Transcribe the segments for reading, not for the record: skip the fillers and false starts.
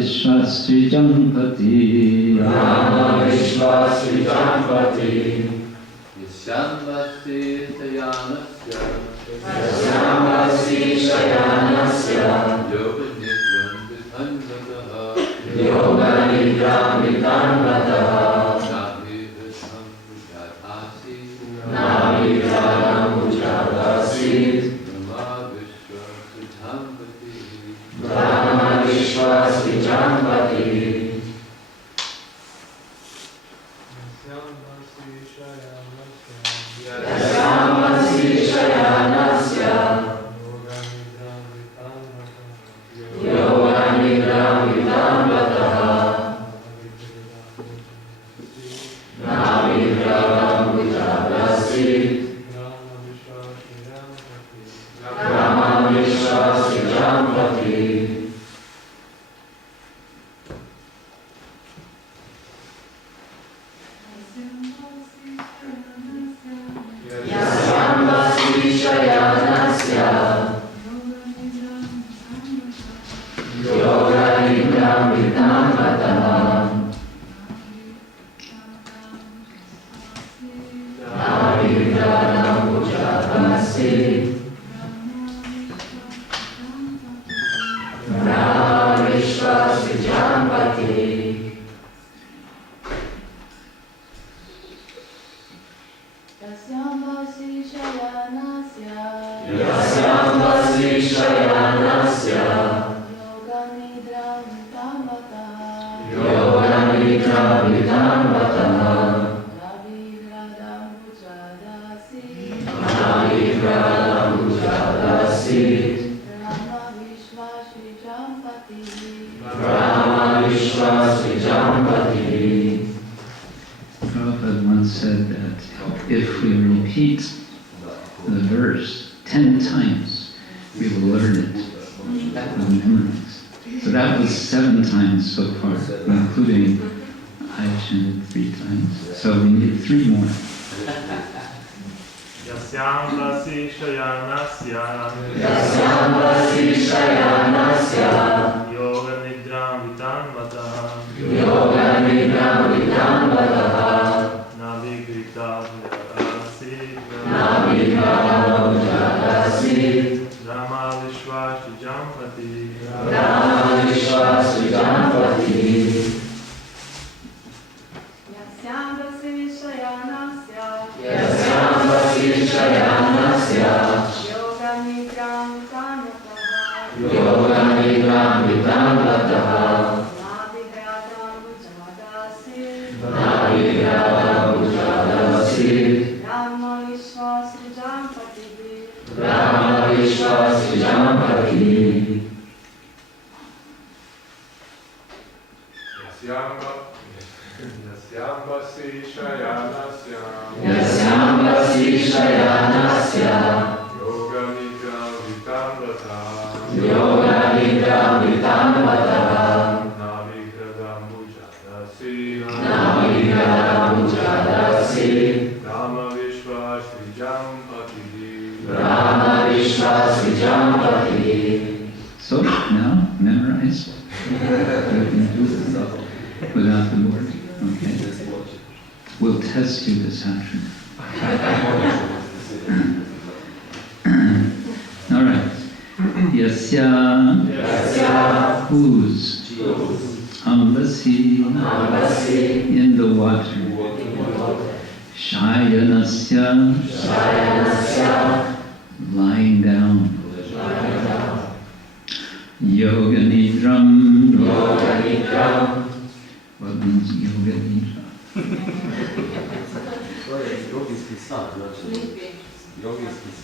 viśva-sṛjāṁ Brahmā viśva-sṛjāṁ yasyāmbhasi śayānasya yasyāmbhasi śayānasya yoga-nidrāṁ vitanvataḥ nābhi-hradāmbujād āsīt Brahmā viśva-sṛjāṁ yasyāmbhasi śayānasya yoga-nidrāṁ vitanvataḥ nābhi-hradāmbujād āsīt Brahmā viśva-sṛjāṁ yasyāmbhasi śayānasya yoga-nidrāṁ vitanvataḥ nābhi-hradāmbujād āsīt Brahmā viśva-sṛjāṁ yasyāmbhasi śayānasya yasyāmbhasi śayānasya yoga-nidrāṁ vitanvataḥ yoga-nidrāṁ vitanvataḥ nābhi-hradāmbujād nābhi-hradāmbujād Brahmā viśva-sṛjāṁ Brahmā viśva-sṛjāṁ Prabhupada once said that if we repeat the verse 10 times, we will learn it and memorize. So that was 7 times so far, including I chanted 3 times. So we need 3 more. yasyāmbhasi śayānasya yasyāmbhasi śayānasya yoga-nidrāṁ vitanvataḥ yoga-nidrāṁ vitanvataḥ nābhi-hradāmbujād āsīt Brahmā viśva-sṛjāṁ Brahmā viśva-sṛjāṁ yasyāmbhasi śayānasya yasyāmbhasi śayānasya yoga-nidrāṁ vitanvataḥ yoga-nidrāṁ vitanvataḥ nābhi-hradāmbujād āsīt Brahmā viśva-sṛjāṁ Brahmā viśva-sṛjāṁ yasyāmbhasi śayānasya yasyāmbhasi śayānasya yoga-nidrāṁ vitanvataḥ yoga-nidrāṁ vitanvataḥ nābhi-hradāmbujād nābhi-hradāmbujād Brahmā viśva-sṛjāṁ Brahmā viśva-sṛjāṁ So now, memorize. You can do it without the word. Okay. We'll test you this afternoon. All right. Yasya. Whose. Ambhasi. In the water. Śayānasya. Lying down. Yoga-nidrāṁ. What means yoga-nidrāṁ?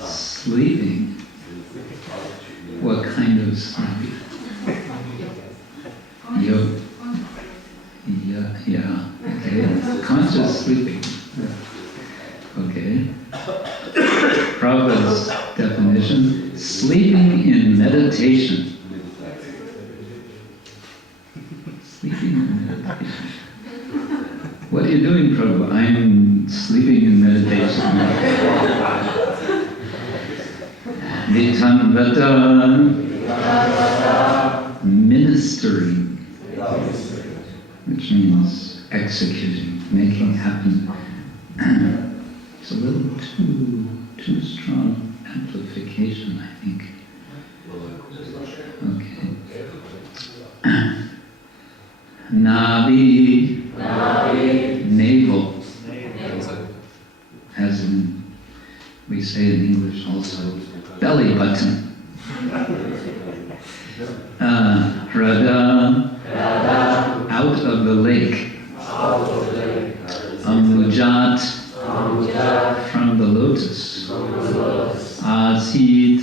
Sleeping. What kind of sleeping? Yeah. Okay. Conscious sleeping. Okay. Prabhupada's definition: sleeping in meditation. Sleeping in meditation. What are you doing, Prabhu? I'm sleeping in meditation. Vitanvataḥ, ministering. which means executing, making happen. It's a little too strong amplification, I think. Okay. Nābhi, navel, as in, we say in English also, belly button. Hrada, out of the lake. Ambujāt, from the lotus. Āsīd,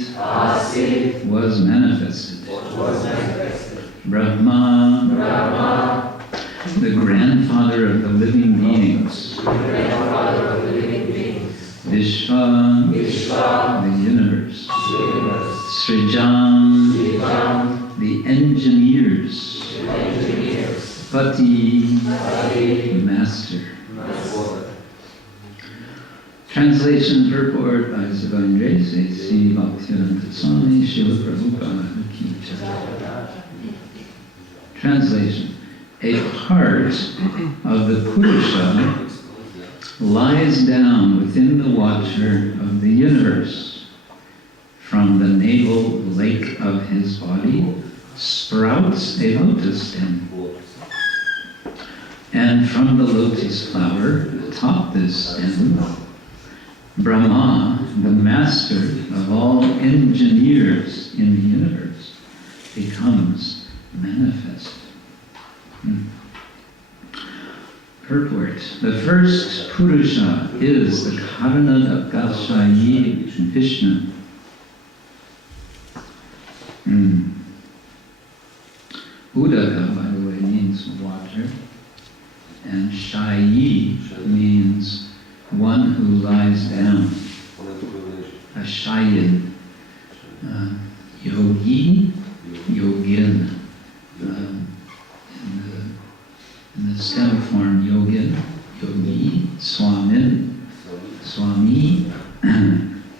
was manifested. Brahmā, the grandfather of the living beings. Viśva, the universe. Sṛjām, the engineers. Patiḥ, master. Translation purport by His Divine Grace, A.C. Bhaktivedanta Swami, Srila Prabhupada ki Jai. Translation. A part of the puruṣa lies down within the water of the universe. From the navel lake of his body sprouts a lotus stem. And from the lotus flower atop this stem, Brahmā, the master of all engineers in the universe, becomes manifest. Purport. The first puruṣa is the Karana-dakashayi Vishnu. Udaka, by the way, means water, and shayi means one who lies down. A shayyan, yogi, yogin. In the stem form, yogin, yogi, swamin, swami,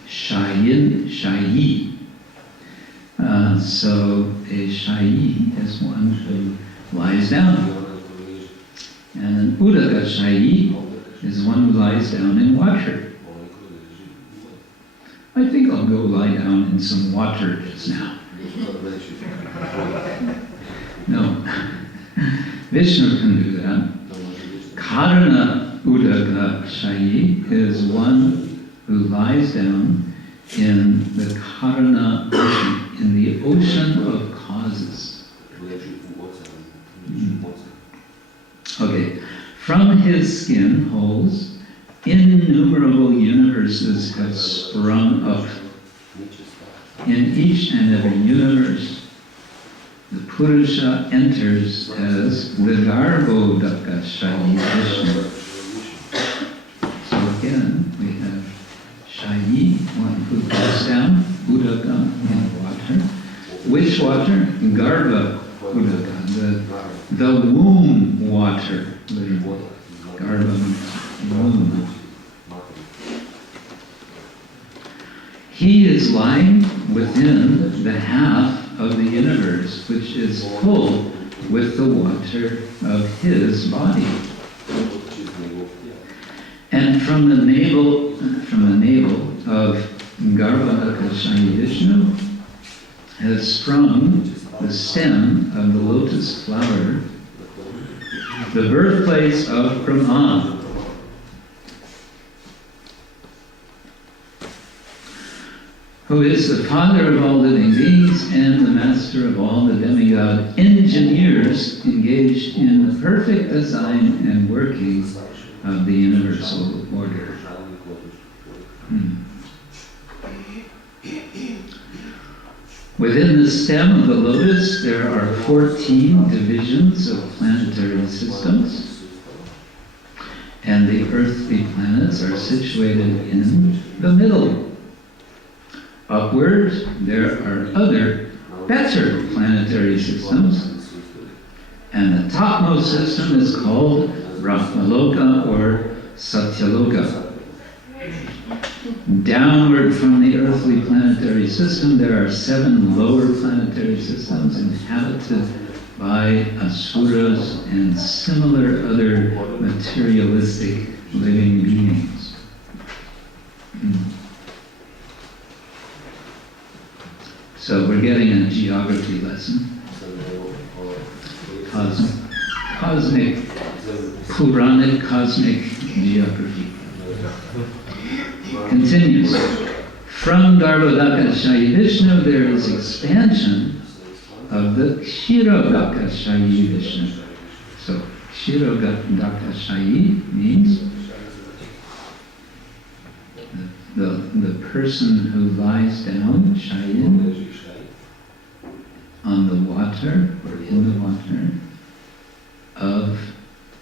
shayyan, shayi. So a shayi is one who lies down. And udaka shayi is one who lies down in water. I think I'll go lie down in some water just now. No. Vishnu can do that. Karana udaka shayi is one who lies down in the Karana ocean, in the ocean of causes. Okay. From his skin holes, innumerable universes have sprung up. In each and every universe, the puruṣa enters as the garbhodaka-shayi Vishnu. So again, we have shayi, one who goes down, udaka, in water. Which water? Garbha udaka, the womb water. Garbha, womb. He is lying within the half of the universe, which is full with the water of his body. And from the navel of Garbhodaka-shayi Vishnu has sprung the stem of the lotus flower, the birthplace of Brahmā. Who is the father of all living beings and the master of all the demigod engineers engaged in the perfect design and working of the universal order. Within the stem of the lotus, there are 14 divisions of planetary systems, and the earthly planets are situated in the middle. Upward, there are other, better planetary systems, and the topmost system is called Brahmaloka or Satyaloka. Downward from the earthly planetary system, there are 7 lower planetary systems inhabited by asuras and similar other materialistic living beings. So we're getting a geography lesson. Cosmic, Puranic cosmic geography. Continues. From Garbhodaka-shayi Vishnu, there is expansion of the Kshirodaka-shayi Vishnu. So, Kshirodaka-shayi means the person who lies down, shayin, on the water, or in the water, of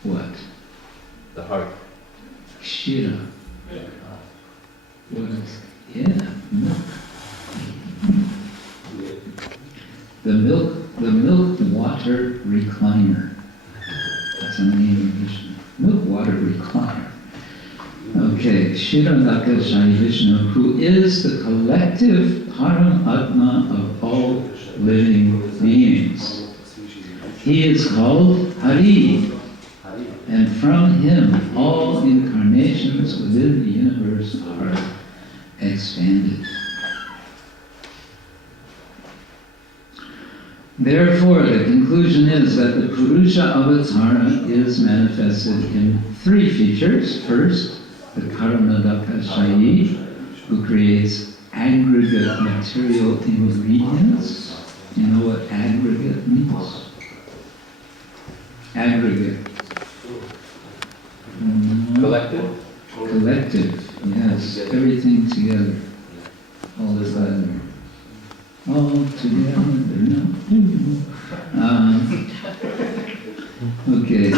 what? The heart. Kshira. What is, yeah, milk. The milk water recliner. That's a name of Vishnu. Milk water recliner. Okay, Kshirodaka-shayi Vishnu, who is the collective Paramatma of all living beings. He is called Hari, and from him all incarnations within the universe are expanded. Therefore, the conclusion is that the puruṣa avatara is manifested in three features. First, the Karanadaka-shayi, who creates aggregate material ingredients. You know what aggregate means? Aggregate. Collective? Collective, yes. Everything together. All together. All together. Okay.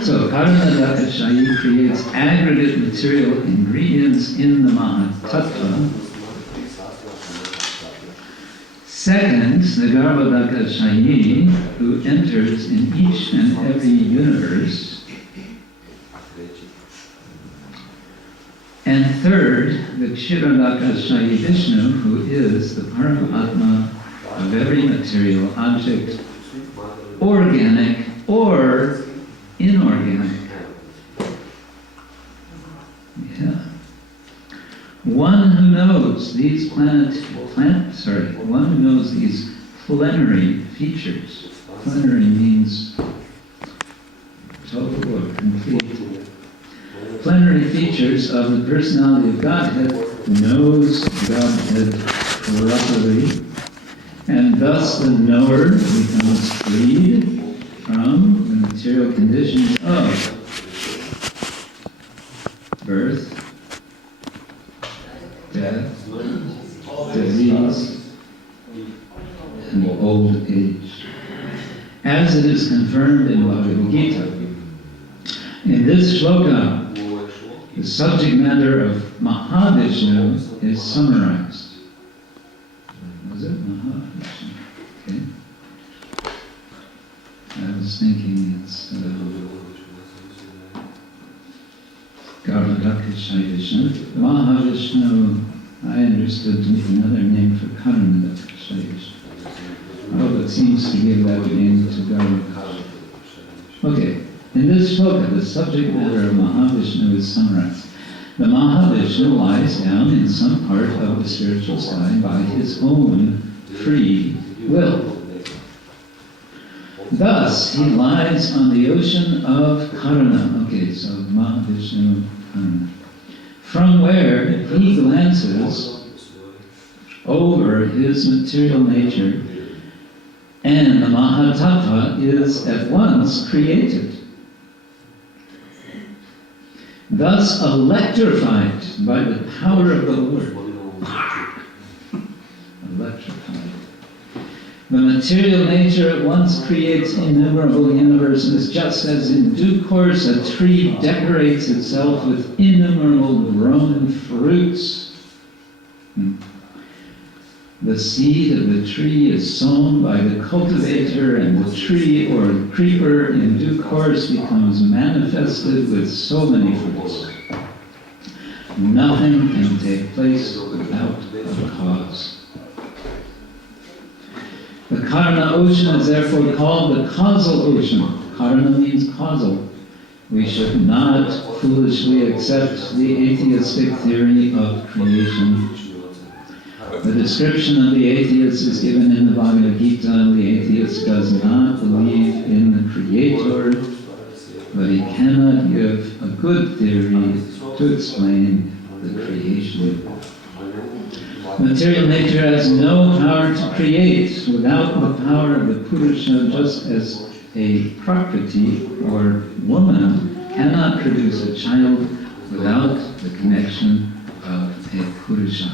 So, Karanadaka-shayi creates aggregate material ingredients in the Mahatattva. Second, the Garbhodaka-shayi, who enters in each and every universe. And third, the Kshirodaka-shayi Vishnu, who is the Paramatma of every material object, organic or inorganic. Yeah. One who knows these plenary features. Plenary means total or complete. Plenary features of the personality of Godhead knows Godhead properly, and thus the knower becomes freed from the material conditions of birth, death, disease, and old age, as it is confirmed in Bhagavad Gita. In this shloka, the subject matter of Mahavishnu is summarized. Was it Mahavishnu? Okay. I was thinking it's Garbhodaka-shayi Vishnu. Mahavishnu, I understood to be another name for Karanadaka-shayi Vishnu. Oh, it seems to give that name to Garbhodaka. Okay. In this shloka, the subject matter of Mahavishnu is summarized. The Mahavishnu lies down in some part of the spiritual sky by his own free will. Thus, he lies on the ocean of Karana. Okay, so Mahavishnu, Karana. From where he glances over his material nature, and the Mahatattva is at once created. Thus electrified by the power of the Lord. Electrified. The material nature at once creates innumerable universes, just as in due course a tree decorates itself with innumerable grown fruits. The seed of the tree is sown by the cultivator, and the tree or the creeper in due course becomes manifested with so many fruits. Nothing can take place without a cause. The Karana ocean is therefore called the causal ocean. Karana means causal. We should not foolishly accept the atheistic theory of creation. The description of the atheist is given in the Bhagavad Gita, and the atheist does not believe in the Creator, but he cannot give a good theory to explain the creation. Material nature has no power to create without the power of the puruṣa, just as a prakriti or woman cannot produce a child without the connection of a puruṣa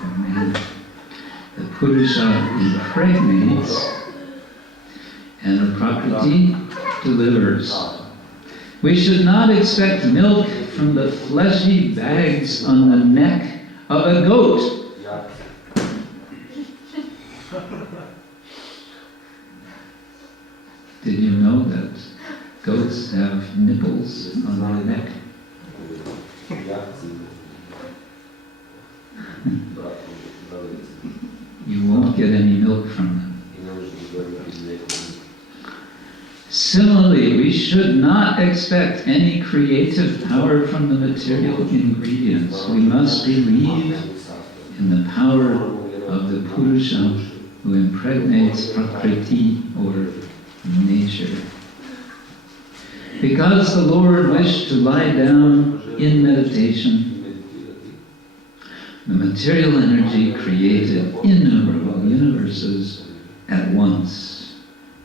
or man. The puruṣa impregnates and the prakriti delivers. We should not expect milk from the fleshy bags on the neck of a goat. Did you know that goats have nipples on their neck? You won't get any milk from them. Similarly, we should not expect any creative power from the material ingredients. We must believe in the power of the puruṣa who impregnates prakriti or nature. Because the Lord wished to lie down in meditation, the material energy created innumerable universes at once.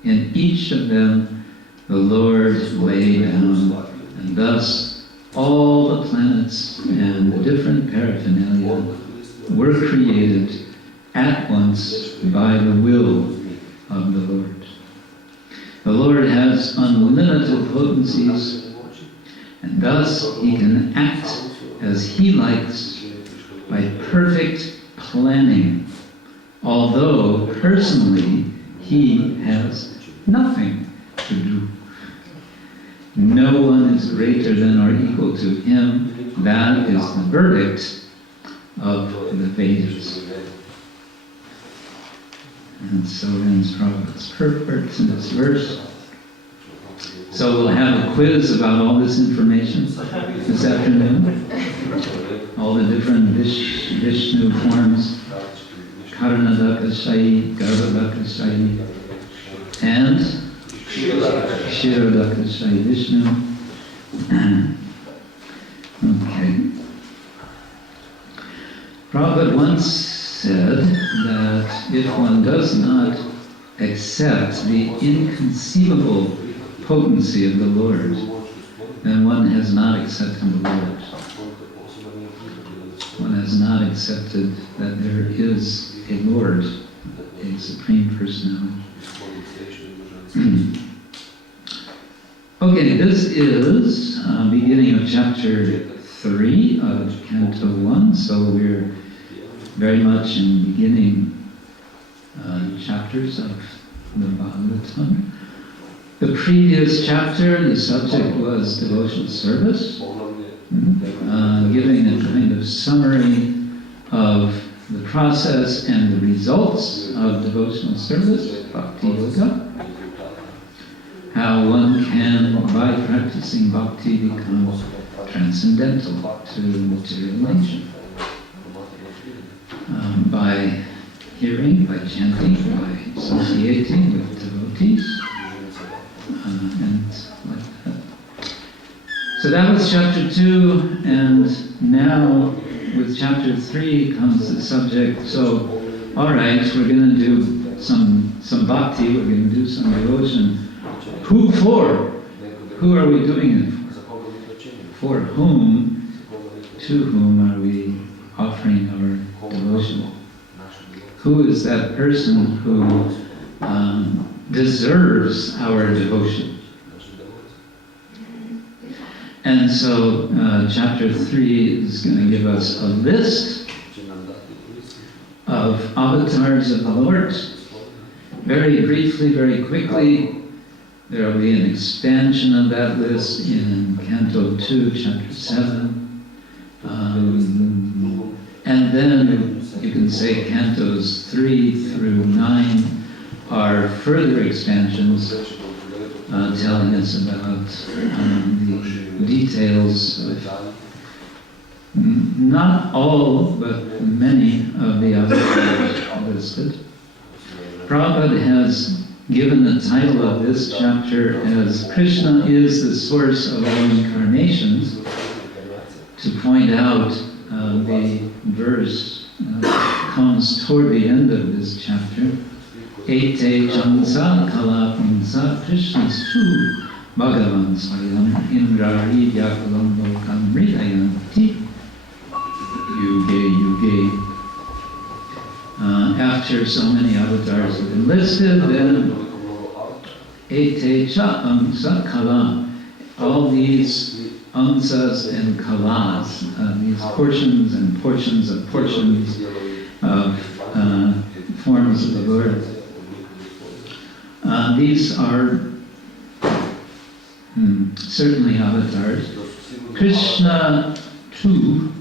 In each of them, the Lord lay down, and thus all the planets and the different paraphernalia were created at once by the will of the Lord. The Lord has unlimited potencies, and thus he can act as he likes by perfect planning, although personally he has nothing to do. No one is greater than or equal to him. That is the verdict of the Vedas. And so ends Prabhupada's purport in this verse. So we'll have a quiz about all this information this afternoon. All the different Vishnu forms, Karanadakashayi, Garbhadakashayi, and Kshirodakashayi Vishnu. Okay. Prabhupada once said that if one does not accept the inconceivable potency of the Lord, then one has not accepted the Lord. One has not accepted that there is a Lord, a Supreme Personality. Okay, this is beginning of chapter 3 of Canto 1, so we're very much in beginning chapters of the Bhagavatam. The previous chapter, the subject was devotional service, giving a kind of summary of the process and the results of devotional service, bhakti yoga, how one can, by practicing bhakti, become transcendental to material nature. By hearing, by chanting, by associating with devotees, and like that. So that was chapter 2, and now with chapter 3 comes the subject. So, all right, we're going to do some bhakti, we're going to do some devotion. Who for? Who are we doing it for? For whom? To whom are we offering our devotion? Who is that person who deserves our devotion? And so chapter 3 is going to give us a list of avatars of the Lord. Very briefly, very quickly, there will be an expansion of that list in Canto 2, chapter 7. And then you can say Cantos 3 through 9 are further expansions telling us about the details of not all, but many of the avatars listed. Prabhupada has given the title of this chapter as Krishna is the source of all incarnations to point out the verse comes toward the end of this chapter. Ete chansa kala punsa Krishnastu Bhagavan Swayam Indrari Yakalam Lokam Ridayanti Yuge Yuge. After so many avatars have been listed, then Ete cha amsa kala, all these amsas and kalas, these portions and portions of forms of the Lord. These are certainly avatars. Krishna tu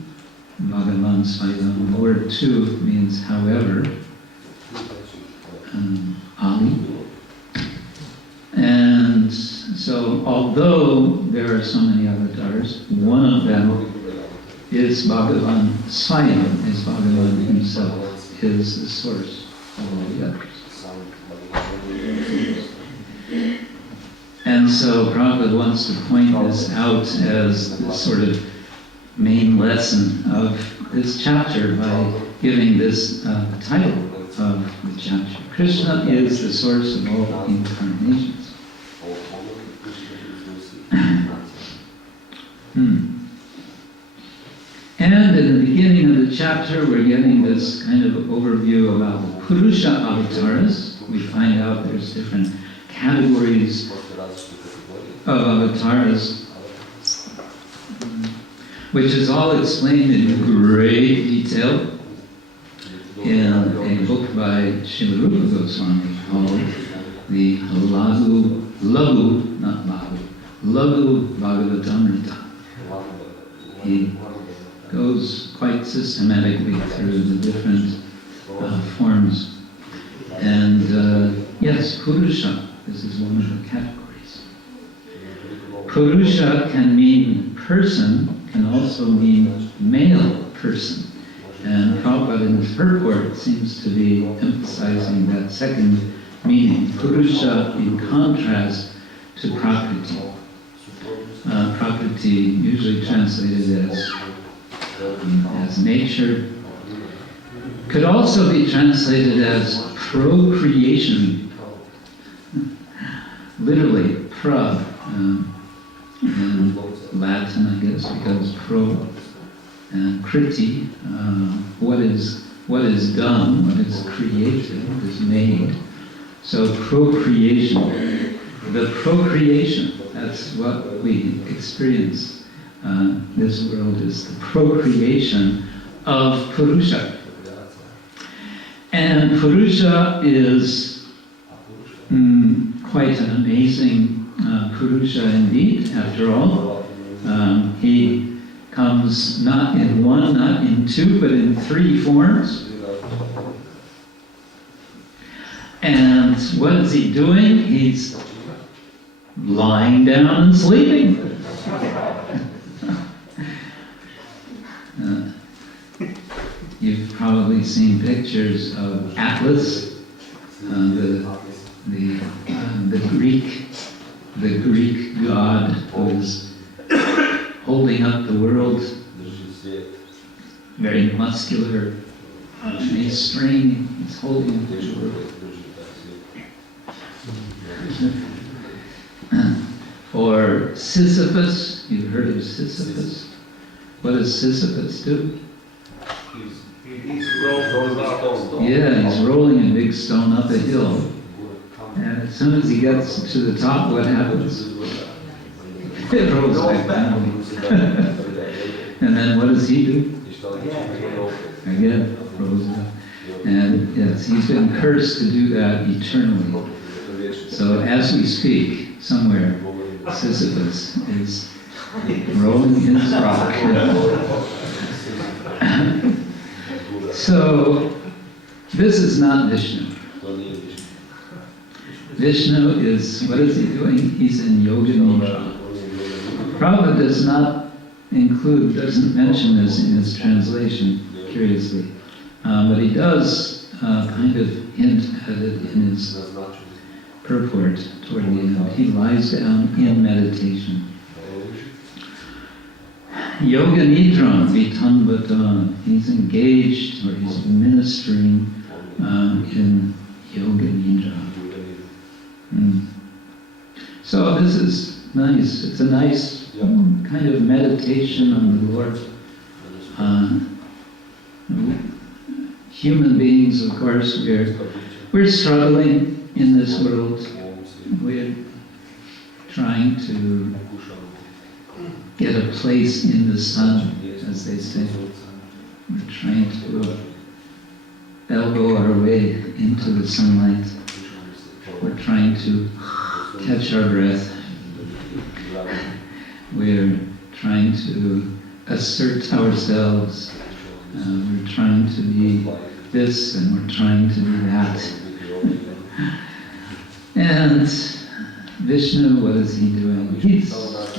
Bhagavan Swayam. The word tu means however. Ali. And so, although there are so many avatars, one of them is Bhagavan Swayam, is Bhagavan himself, is the source of all the others. And so Prabhupada wants to point this out as the sort of main lesson of this chapter by giving this title of the chapter. Krishna is the source of all incarnations. And in the beginning of the chapter, we're getting this kind of overview about the puruṣa avatars. We find out there's different categories of avatars, which is all explained in great detail in a book by Srila Rupa Goswami called the Laghu Bhagavatamrita. He goes quite systematically through the different forms. And yes, puruṣa, this is one of the categories. Puruṣa can mean person, can also mean male person. And Prabhupada in his purport seems to be emphasizing that second meaning, puruṣa in contrast to prakriti. Prakriti, usually translated as nature, could also be translated as procreation. Literally, pra, in Latin, I guess, because pro and kriti, what is done, what is created, is made. So procreation, the procreation, that's what we experience. This world is the procreation of puruṣa. And puruṣa is quite an amazing puruṣa indeed, after all. He comes not in one, not in two, but in three forms. And what is he doing? He's lying down and sleeping. You've probably seen pictures of Atlas, the Greek god who is holding up the world, very muscular, he's straining, he's holding up the world. Or Sisyphus, you've heard of Sisyphus. What does Sisyphus do? Yeah, he's rolling a big stone up a hill. And as soon as he gets to the top, what happens? It rolls back down. And then what does he do? Again, rolls up. And yes, he's been cursed to do that eternally. So as we speak, somewhere, Sisyphus is rolling his rock. So, this is not Vishnu. Vishnu is, what is he doing? He's in yoga-nidrāṁ. Prabhupada does not include, doesn't mention this in his translation, curiously. But he does kind of hint at it in his purport toward the end. He lies down in meditation. Yoga-nidrāṁ, vitanvataḥ. He's engaged, or he's ministering in yoga-nidrāṁ. So this is nice. It's a nice kind of meditation on the Lord. Human beings, of course, we're struggling in this world. We're trying to get a place in the sun, as they say. We're trying to elbow our way into the sunlight. We're trying to catch our breath. We're trying to assert ourselves. We're trying to be this and we're trying to be that. And Vishnu, what is he doing? He's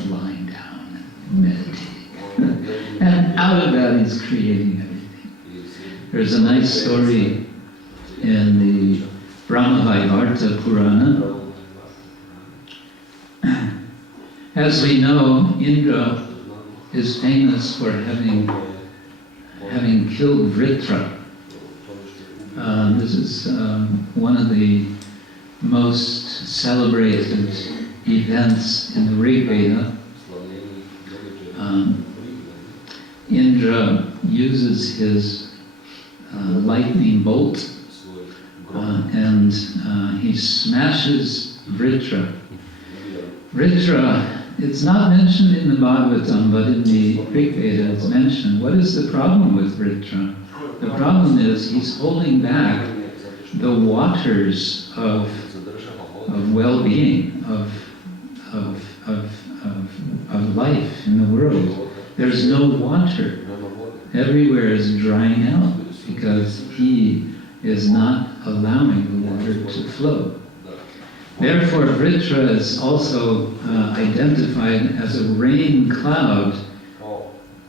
lying down and meditating. And out of that he's creating everything. There's a nice story in the Brahmā Purana. As we know, Indra is famous for having killed Vritra. This is one of the most celebrated events in the Rig Veda. Indra uses his lightning bolt and he smashes Vritra. Vritra, it's not mentioned in the Bhagavatam, but in the Rig Veda it's mentioned. What is the problem with Vritra? The problem is he's holding back the waters of well-being, of life in the world. There's no water. Everywhere is drying out because he is not allowing the water to flow. Therefore, Vritra is also identified as a rain cloud.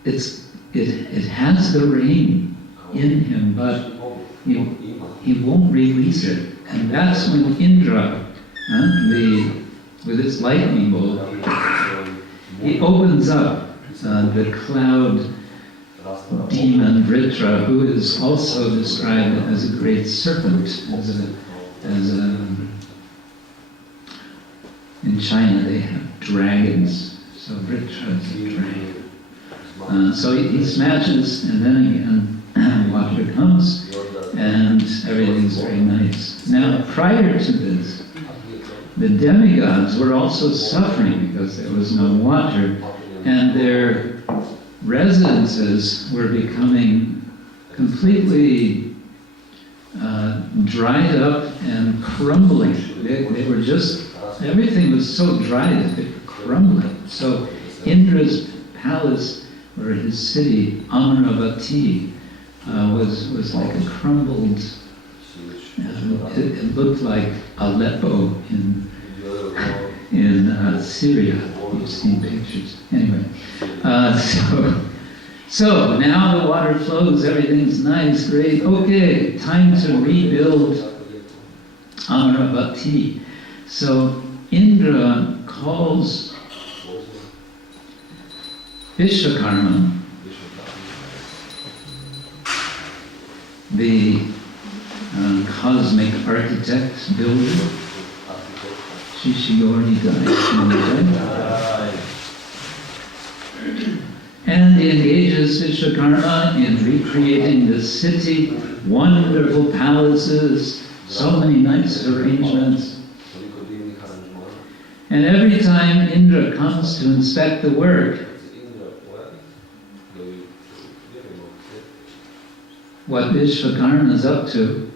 It has the rain in him, but he won't release it. And that's when Indra, with its lightning bolt, he opens up the cloud demon Vritra, who is also described as a great serpent, in China they have dragons, so Vritra is a dragon. So he smashes, and then again water comes, and everything's very nice. Now, prior to this, the demigods were also suffering because there was no water, and their residences were becoming completely dried up and crumbling. They were just, everything was so dry that they were crumbling. So Indra's palace, or his city, Amaravati, was like a crumbled, it looked like Aleppo in Syria. You've seen pictures. Anyway, so now the water flows, everything's nice, great. Okay, time to rebuild Amaravati. So Indra calls Vishwakarma, the cosmic architect, builder. And he engages Vishwakarma in recreating the city, wonderful palaces, so many nice arrangements. And every time Indra comes to inspect the work, what Vishwakarma is up to,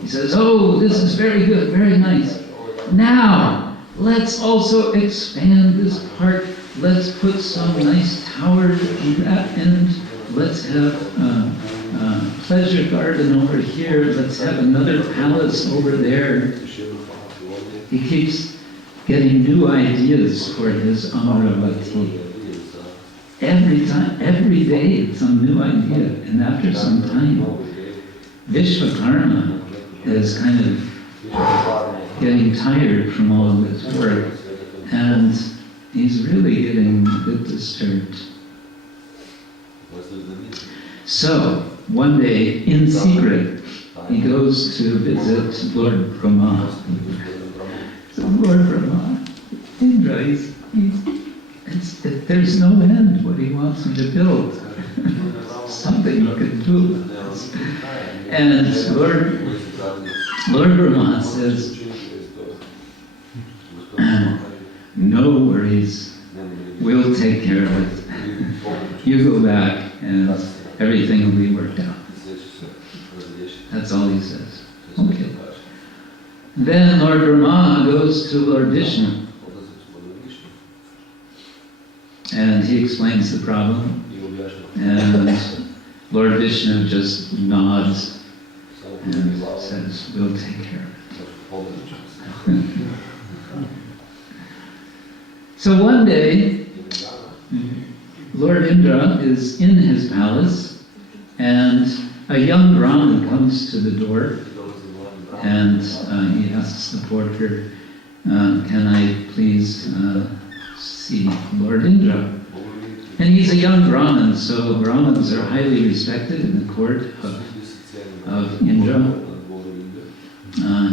he says, oh, this is very good, very nice. Now, let's also expand this part. Let's put some nice towers on that end. Let's have a pleasure garden over here. Let's have another palace over there. He he keeps getting new ideas for his Amaravati. Every time, every day, it's some new idea. And after some time, Vishwakarma is kind of getting tired from all of his work, and he's really getting a bit disturbed. So, one day, in secret, he goes to visit Lord Brahmā. So Lord Brahmā, Indra, there's no end what he wants him to build. Something he could do. And Lord Brahmā says, no worries, we'll take care of it. You go back and everything will be worked out. That's all he says. Okay. Then Lord Brahmā goes to Lord Vishnu. And he explains the problem. And Lord Vishnu just nods and says, we'll take care of it. So one day, Lord Indra is in his palace, and a young Brahmin comes to the door, and he asks the porter, can I please see Lord Indra? And he's a young Brahmin, so Brahmins are highly respected in the court of Indra.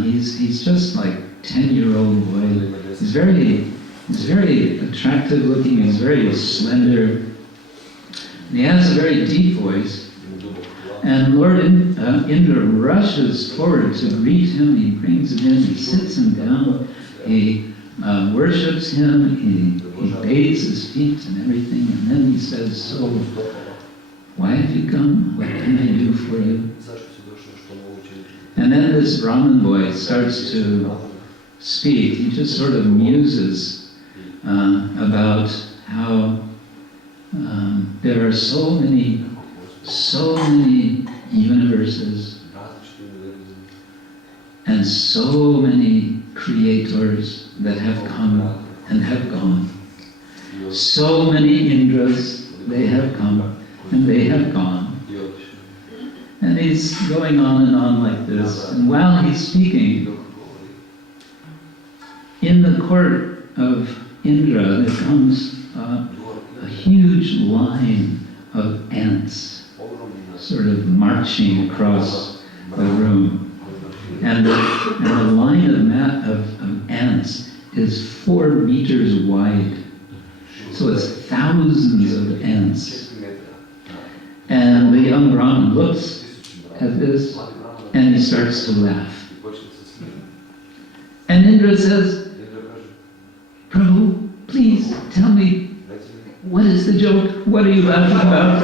He's just like 10-year-old boy. He's very attractive looking, he's very slender. And he has a very deep voice. And Lord Indra rushes forward to greet him. He brings him in, he sits him down, he worships him, he bathes his feet and everything, and then he says, so, why have you come? What can I do for you? And then this Brahmin boy starts to speak. He just sort of muses about how there are so many universes and so many creators that have come and have gone. So many Indras, they have come and they have gone. And he's going on and on like this. And while he's speaking, in the court of Indra, there comes a huge line of ants, sort of marching across the room. And the line of ants is 4 meters wide. So it's thousands of ants. And the young Brahmin looks at this and he starts to laugh. And Indra says, Prabhu, please tell me, what is the joke? What are you laughing about?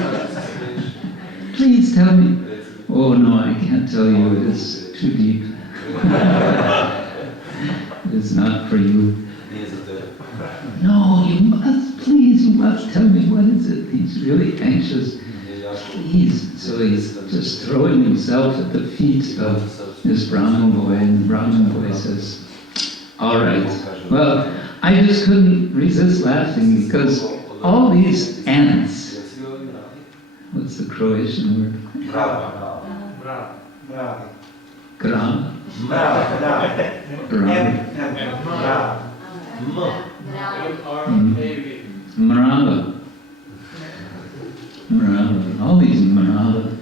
Please tell me. Oh no, I can't tell you, it is too deep. It is not for you. No, you must, please, you must tell me, what is it? He's really anxious. Please. So he's just throwing himself at the feet of this Brahmin boy, and the Brahmin boy says, all right, well, I just couldn't resist laughing because all these ants, what's the Croatian word? Gram? Marava. All these marava.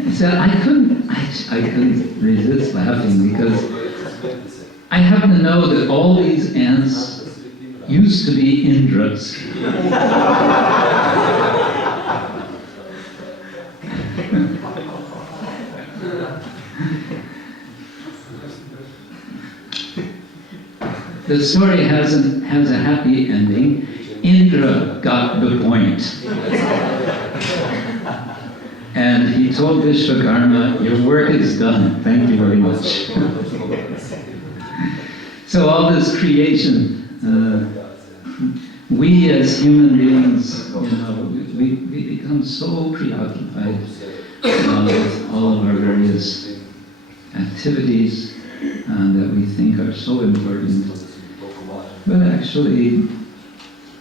I said I couldn't resist laughing because I happen to know that all these ants used to be Indras. The story has a happy ending. Indra got the point. And he told Vishwakarma, your work is done. Thank you very much. So all this creation, we as human beings, we become so preoccupied with all of our various activities that we think are so important. But actually,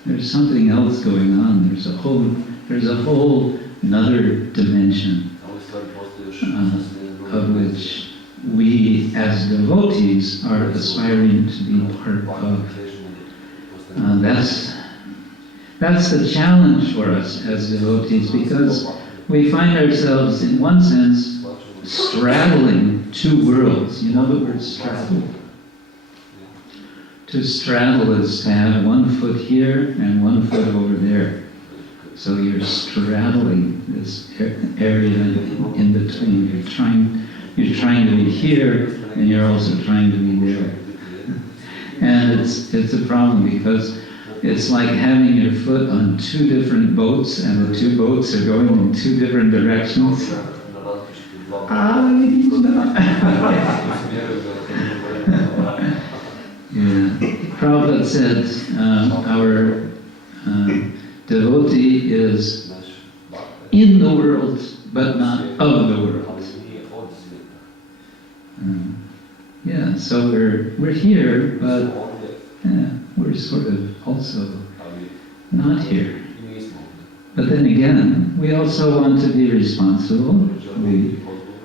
there's something else going on. There's a whole another dimension of which we as devotees are aspiring to be part of. That's the challenge for us as devotees, because we find ourselves, in one sense, straddling two worlds. You know the word straddle? To straddle is to have one foot here and one foot over there. So you're straddling this area in between. You're trying to be here, and you're also trying to be there. And it's a problem, because it's like having your foot on two different boats, and the two boats are going in two different directions. Yeah. Prabhupada said our devotee is in the world, but not of the world. Yeah, so we're here, but we're sort of also not here. But then again, we also want to be responsible. We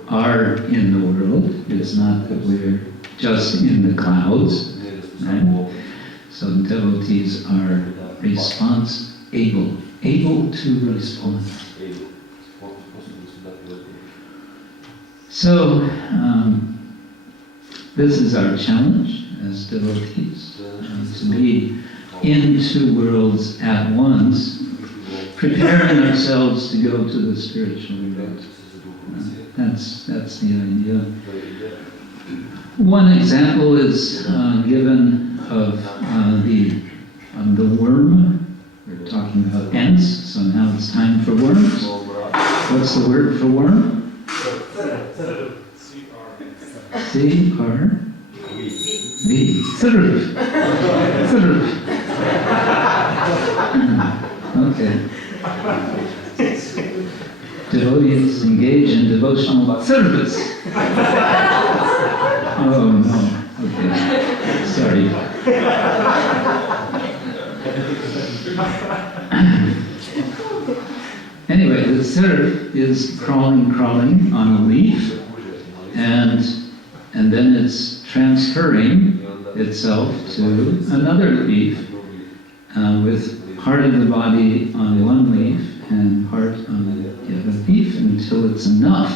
are in the world. It's not that we're just in the clouds. Right? So devotees are able to respond. So this is our challenge as devotees, to be in two worlds at once, preparing ourselves to go to the spiritual world. That's the idea. One example is given of the worm. We're talking about ants, so now it's time for worms. What's the word for worm? C-R-V. Sṛjām. Okay. Devotees engage in devotional service. Oh no. Okay. Sorry. Anyway, the sṛjām is crawling on a leaf, and then it's transferring itself to another leaf with part of the body on one leaf and part on the other leaf, until it's enough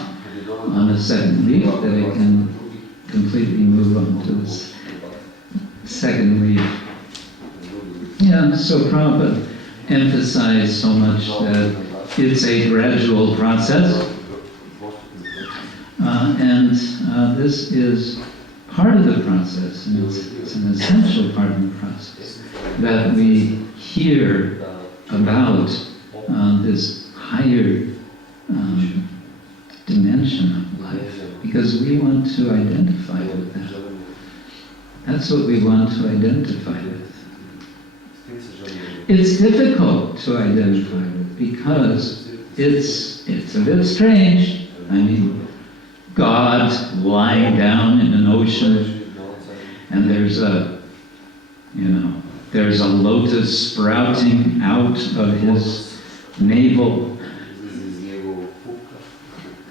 on a second leaf that it can completely move on to this second leaf. Yeah, so Prabhupada emphasized so much that it's a gradual process, and this is part of the process, and it's an essential part of the process, that we hear about this higher dimension of life, because we want to identify with that. That's what we want to identify with. It's difficult to identify with, because it's a bit strange. I mean, God lying down in an ocean, and there's a lotus sprouting out of his navel.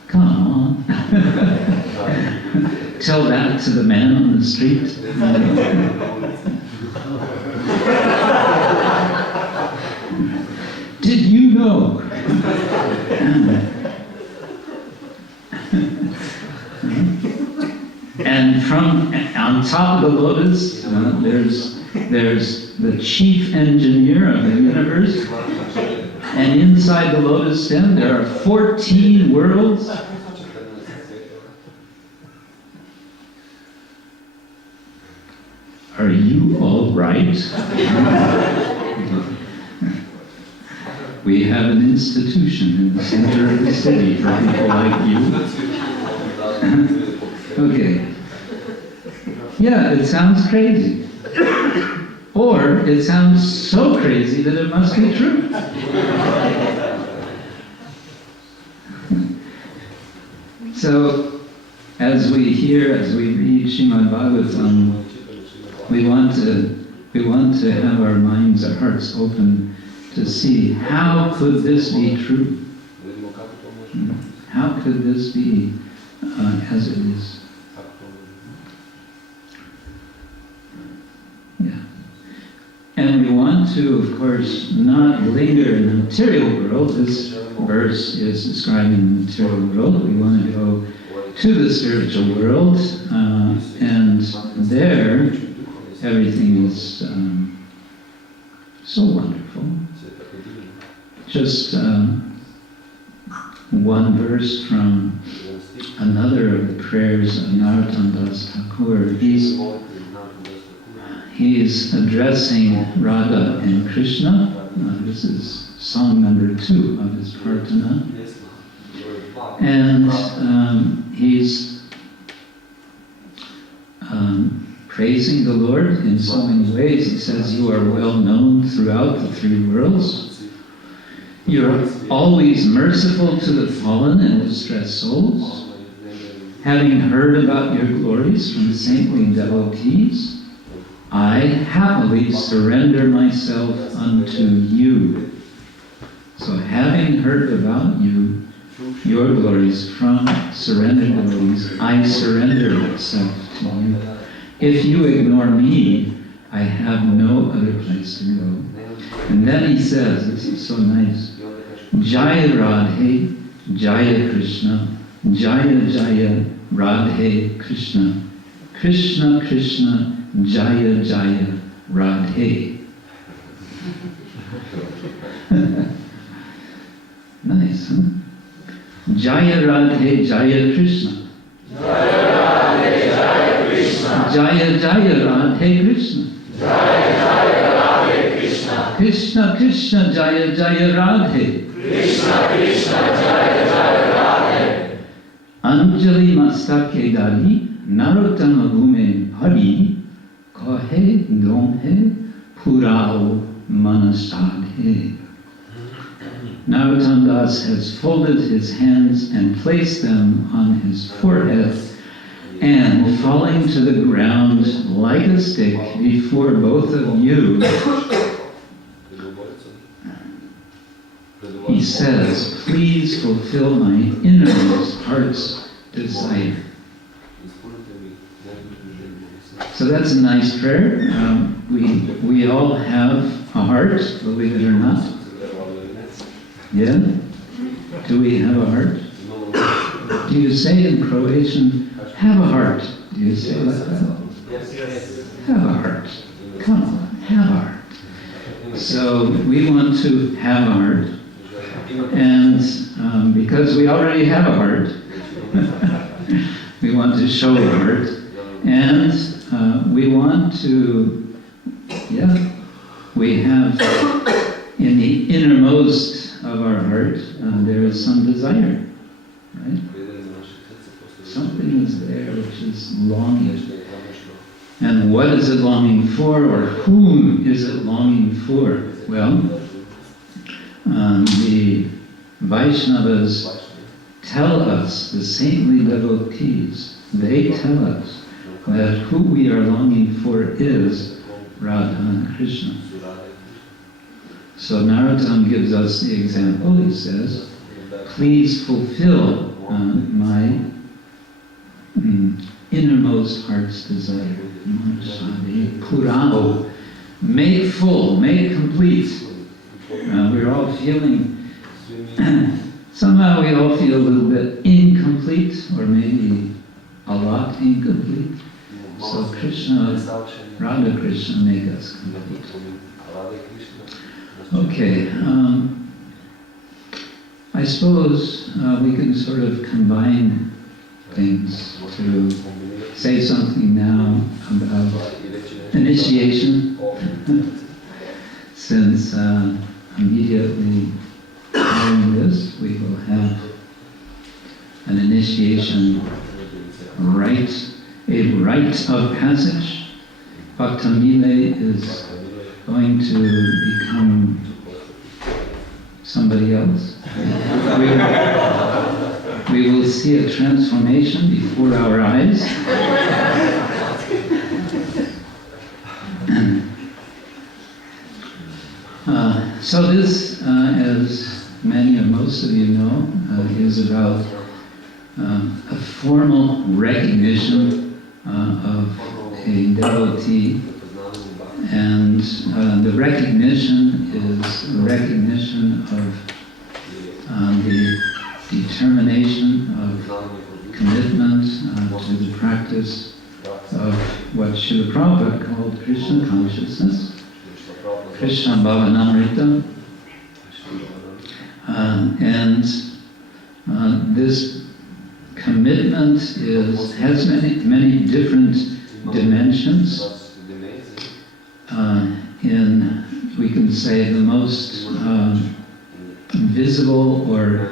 Come on. Tell that to the man on the street. Did you know? And on top of the lotus, there's the chief engineer of the universe, and inside the lotus stem there are 14 worlds. Are you all right? We have an institution in the center of the city for people like you. Okay. Yeah, it sounds crazy. Or it sounds so crazy that it must be true. So, as we hear, as we read Srimad-Bhagavatam, we want to have our minds, our hearts open to see how could this be true? How could this be as it is? Yeah. And we want to, of course, not linger in the material world. This verse is describing the material world. We want to go to the spiritual world, and there everything is so wonderful. Just one verse from another of the prayers of Narottam-das Thakur. He's addressing Radha and Krishna. This is song number 2 of his Prarthana. And he's praising the Lord in so many ways. He says, "You are well known throughout the 3 worlds. You're always merciful to the fallen and distressed souls. Having heard about your glories from saintly devotees, I happily surrender myself unto you." So having heard about you, your glories from surrendered devotees, I surrender myself to you. If you ignore me, I have no other place to go. And then he says, this is so nice, Jaya Radhe, Jaya Krishna, Jaya Jaya Radhe Krishna, Krishna Krishna, Jaya Jaya Radhe. Nice, huh? Jaya Radhe, Jaya Krishna. Jaya Radhe, Jaya Krishna. Jaya Jaya Radhe Krishna. Jaya Jaya Radhe Krishna. Krishna Krishna Jaya Jaya Radhe. Krishna Krishna Jaya Jaya Radhe. Anjali Mastake Dali Narottama Bhume Hari Kohe Domhe Purao Manasadhe. Narottam Das has folded his hands and placed them on his forehead, and falling to the ground like a stick before both of you, he says, "Please fulfill my innermost heart's desire." So that's a nice prayer. We all have a heart, believe it or not. Yeah? Do we have a heart? Do you say in Croatian, have a heart? Do you say like that? Yes. Have a heart. Come on, have a heart. So we want to have a heart. And because we already have a heart, we want to show a heart. And we want to, we have in the innermost of our heart, there is some desire, right? Something is there which is longing. And what is it longing for, or whom is it longing for? Well, the Vaishnavas tell us, the saintly devotees, they tell us that who we are longing for is Radha and Krishna. So Narottam gives us the example. He says, "Please fulfill my innermost heart's desire." Purao, make full, make complete. We're all feeling, somehow we all feel a little bit incomplete, or maybe a lot incomplete. So Krishna, Radha Krishna, make us complete. Okay, I suppose we can sort of combine things to say something now about initiation, since immediately following this we will have an initiation rite, a rite of passage. Bhaktamile is going to become somebody else. we will see a transformation before our eyes. So this, as many or most of you know, is about a formal recognition of a devotee, and the recognition is a recognition of the determination of commitment to the practice of what Srila Prabhupada called Krishna consciousness, Krishna Bhavanamrita, and this commitment has many different dimensions. We can say the most visible, or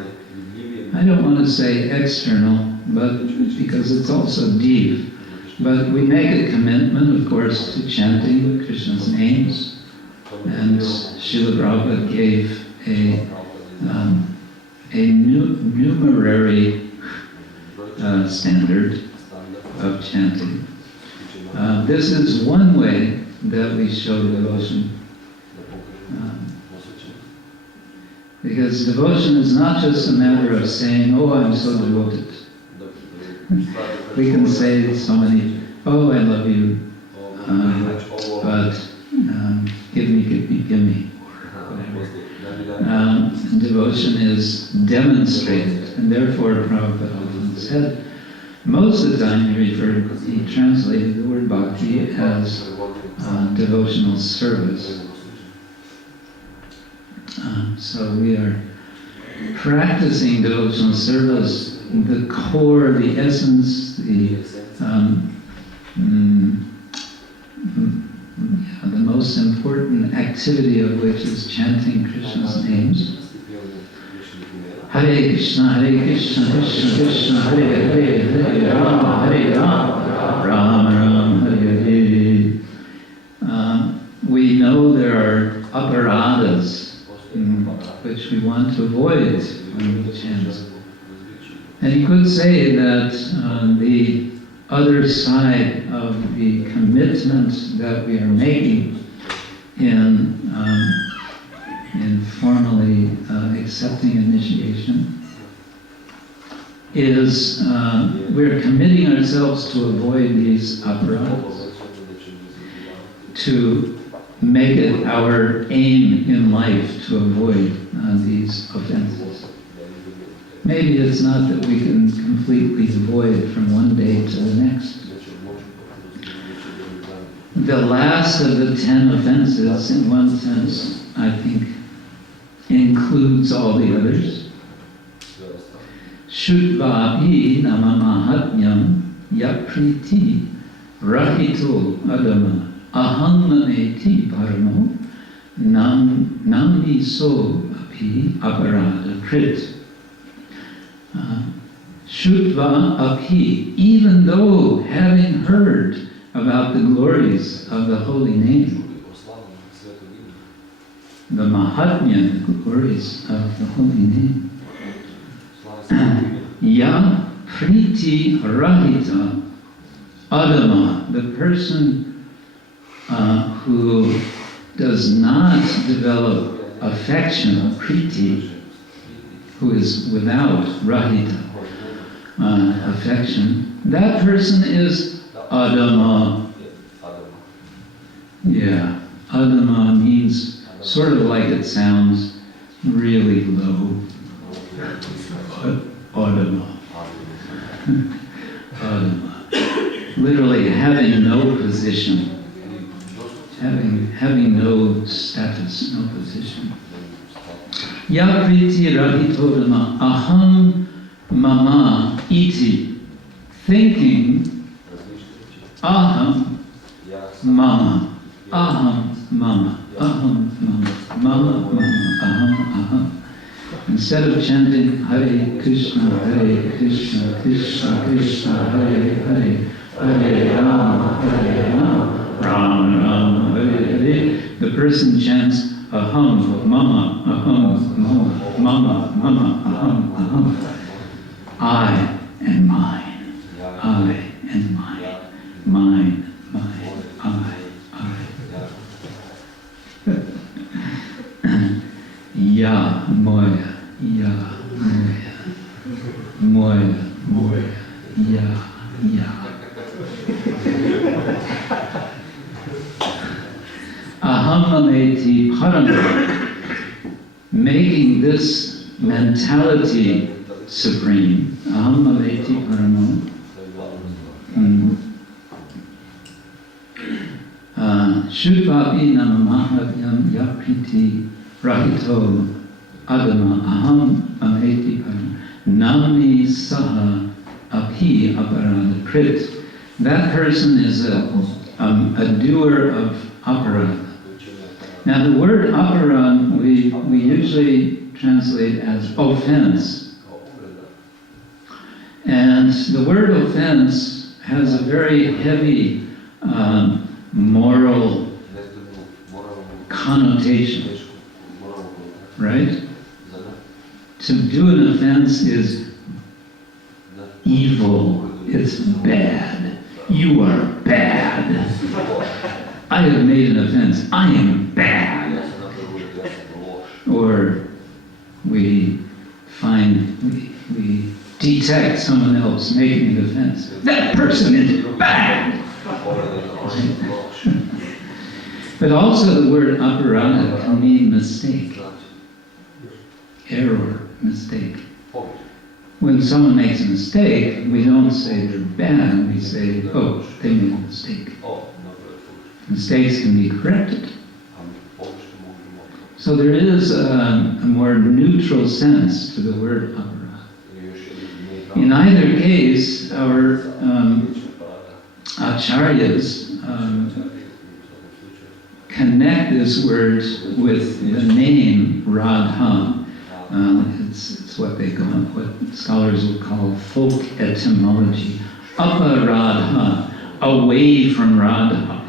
I don't want to say external, but because it's also deep. But we make a commitment, of course, to chanting Krishna's names, and Srila Prabhupada gave a numerary standard of chanting. This is one way that we show devotion. Because devotion is not just a matter of saying, oh, I'm so devoted. We can say so many, oh, I love you, but give me, or whatever. Devotion is demonstrated, and therefore Prabhupada often said, most of the time he translated the word bhakti as devotional service. So we are practicing devotional service, the core, the essence, the most important activity of which is chanting Krishna's names. Hare Krishna, Krishna Krishna, Hare Hare, Hare Rama, Rama Hare Hare. We know there are aparadhas which we want to avoid when we chant. And you could say that the other side of the commitment that we are making in formally accepting initiation is we're committing ourselves to avoid these aparadhas, to make it our aim in life to avoid these offenses. Maybe it's not that we can completely avoid from one day to the next. The last of the 10 offenses, in one sense, I think, includes all the others. Shudvapi namamahatnyam yapriti rahito adama ahammaneti paramo namni so api aparada krit. Shudva api, even though having heard about the glories of the holy name, the mahatmya, the glories of the holy name, ya priti rahita adama, the person who does not develop affection, priti, who is without rahita, affection, that person is adama. Yeah, adama means sort of like it sounds, really low. Adama. Adama. Literally having no position, having no status, no position. Ya priti rahito dhamma aham mama iti, thinking aham mama, aham mama, aham mama, mama, mama, aham, aham. Instead of chanting Hare Krishna, Krishna Krishna, Hare Hare, Hare Rama, Rama Rama, Hare Hare, the person chants aham, mama, aham, mama, mama, mama, aham, aham. I and mine, I and mine, mine, I. Ya, moya, moya, ya. Ahamameti parama, making this mentality supreme. Ahamameti parama. Shudvapi namamahavyam yapriti rahito adama aham ameti parama. Nami saha api aparada krit. That person is a doer of aparada. Now the word aparad we usually translate as offense. And the word offense has a very heavy moral connotation, right? To do an offense is evil, it's bad. You are bad. I have made an offense. I am bad. Or we detect someone else making an offense. That person is bad. But also the word aparada can mean mistake, error, mistake. When someone makes a mistake, we don't say they're bad, we say, oh, they made a mistake. Mistakes can be corrected. So there is a more neutral sense to the word aparada. In either case, our acharyas connect this word with the name Radha. It's what scholars would call folk etymology. Aparadha, away from Radha.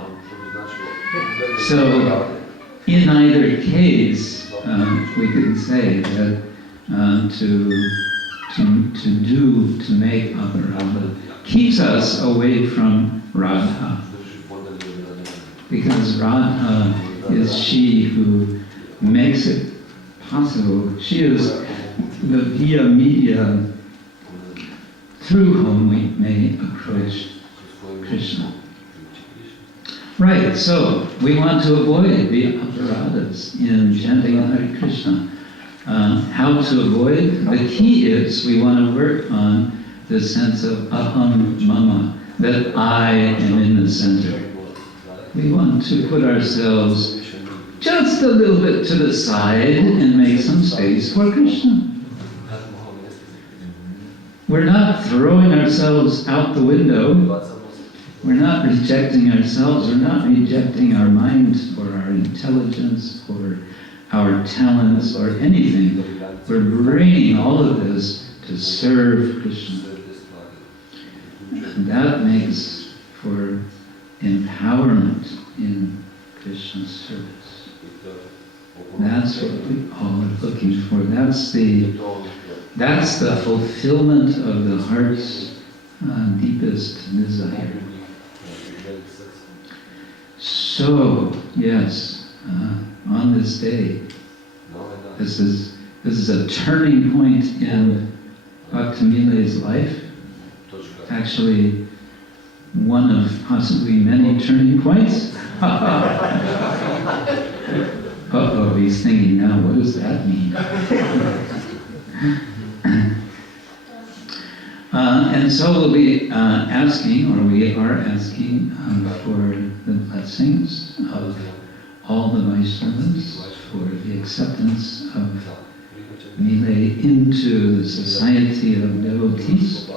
So, in either case, we can say that to make aparada keeps us away from Radha. Because Radha is she who makes it possible. She is the via media through whom we may approach Krishna. Right, so we want to avoid the aparadas in chanting Hare Krishna. How to avoid? The key is we want to work on the sense of aham mama, that I am in the center. We want to put ourselves just a little bit to the side and make some space for Krishna. We're not throwing ourselves out the window. We're not rejecting ourselves. We're not rejecting our mind or our intelligence or our talents or anything. We're bringing all of this to serve Krishna. And that makes for empowerment in Krishna's service. That's what we all are looking for. That's the fulfillment of the heart's deepest desire. So, yes, on this day, this is a turning point in Bhaktamile's life. Actually, one of possibly many turning points. Uh-oh, he's thinking now, what does that mean? And so we'll be asking, or we are asking, for the blessings of all the Vaishnavas, for the acceptance of Mile into the society of devotees.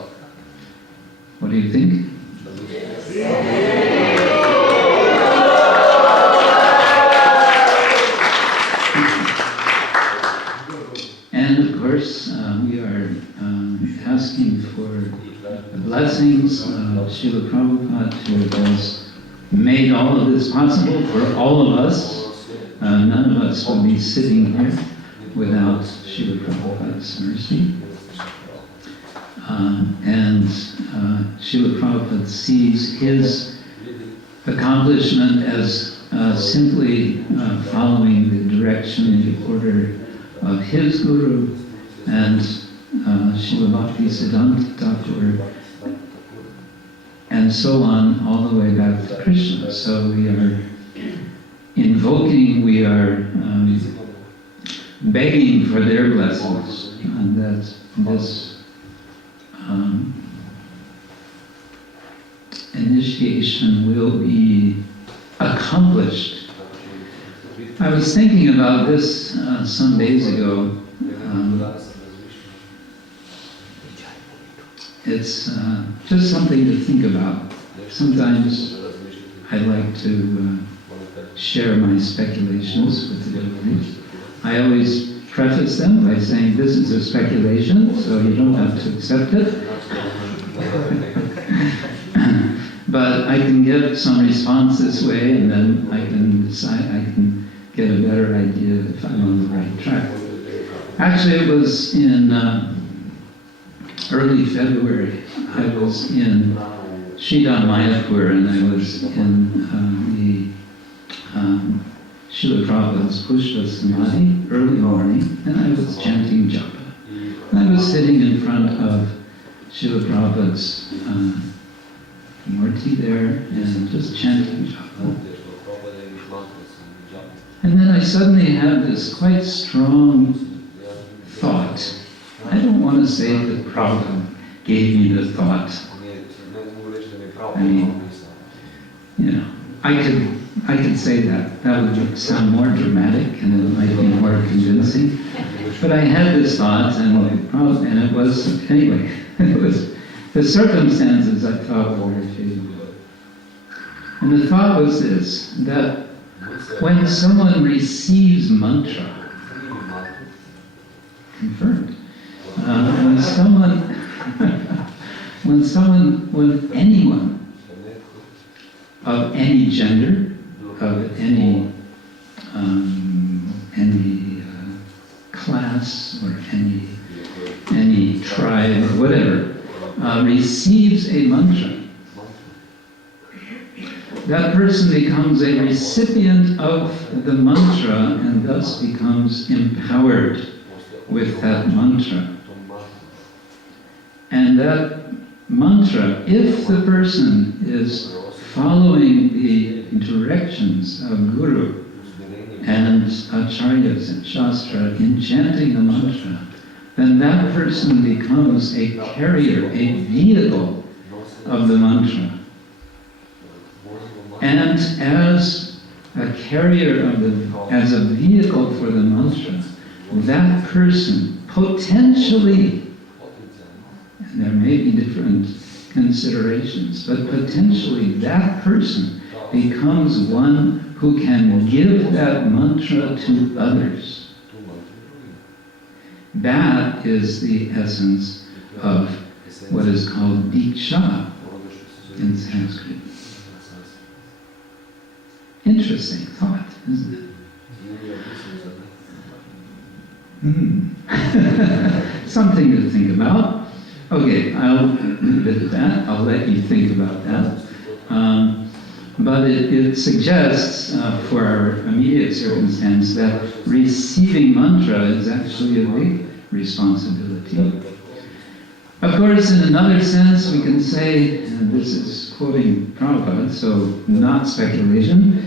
What do you think? And of course, we are asking for the blessings of Srila Prabhupada, who has made all of this possible for all of us. None of us would be sitting here without Srila Prabhupada's mercy. And Srila Prabhupada sees his accomplishment as simply following the direction and the order of his guru, and Srila Bhakti-siddhanta Thakur, and so on, all the way back to Krishna. So we are invoking, we are begging for their blessings, and that this initiation will be accomplished. I was thinking about this some days ago. It's just something to think about. Sometimes I like to share my speculations with the devotees. I always preface them by saying this is a speculation, so you don't have to accept it. But I can get some response this way, and then I can decide, I can get a better idea if I'm on the right track. Actually, it was in early February. I was in Sridhar Mayapur, and I was in the Srila Prabhupada's puruṣa samadhi early morning, and I was chanting japa. And I was sitting in front of Srila Prabhupada's murti there and just chanting japa. And then I suddenly had this quite strong thought. I don't want to say that Prabhupada gave me the thought. I mean, you know, I could say that. That would sound more dramatic and it might be more convincing. But I had this thought, and it was, anyway, it was, the circumstances I thought were favorable. And the thought was this, that when someone receives mantra, confirmed, when anyone of any gender, of any class or any tribe or whatever, receives a mantra, that person becomes a recipient of the mantra and thus becomes empowered with that mantra. And that mantra, if the person is following the directions of Guru and Acharyas and Shastra in chanting the mantra, then that person becomes a carrier, a vehicle of the mantra. And as a carrier as a vehicle for the mantra, that person potentially, and there may be different considerations, but potentially that person becomes one who can give that mantra to others. That is the essence of what is called diksha in Sanskrit. Interesting thought, isn't it? Something to think about. Okay, I'll leave it at that. I'll let you think about that. But it suggests, for our immediate circumstance, that receiving mantra is actually a big responsibility. Of course, in another sense, we can say, and this is quoting Prabhupada, so not speculation,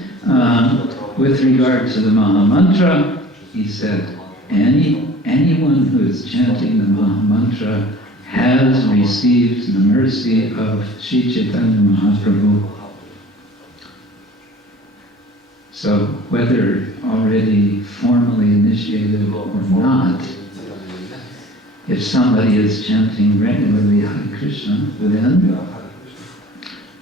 with regard to the Maha Mantra, he said, anyone who is chanting the Maha Mantra has received the mercy of Sri Chaitanya Mahaprabhu. So whether already formally initiated or not, if somebody is chanting regularly Hare Krishna, then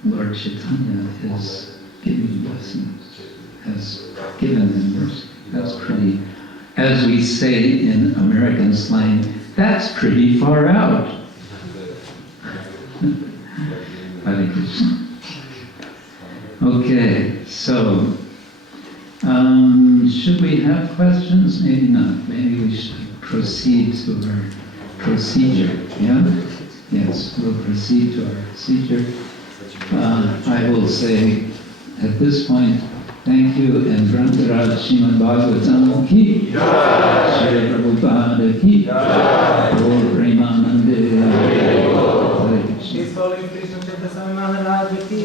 Lord Chaitanya is giving blessings, has given them mercy. That's pretty, as we say in American slang, that's pretty far out. Hare Krishna. Okay, so should we have questions? Maybe not. Maybe we should proceed to our procedure. Yeah? Yeah. afterwards we'll proceed to our procedure. I will say at this point, thank you, and Grantaraj Srimad-Bhagavatam ki, Shri Prabhupada ki, Lord Premanande. His Holy Krishna Kshetra Swami Maharaj ki.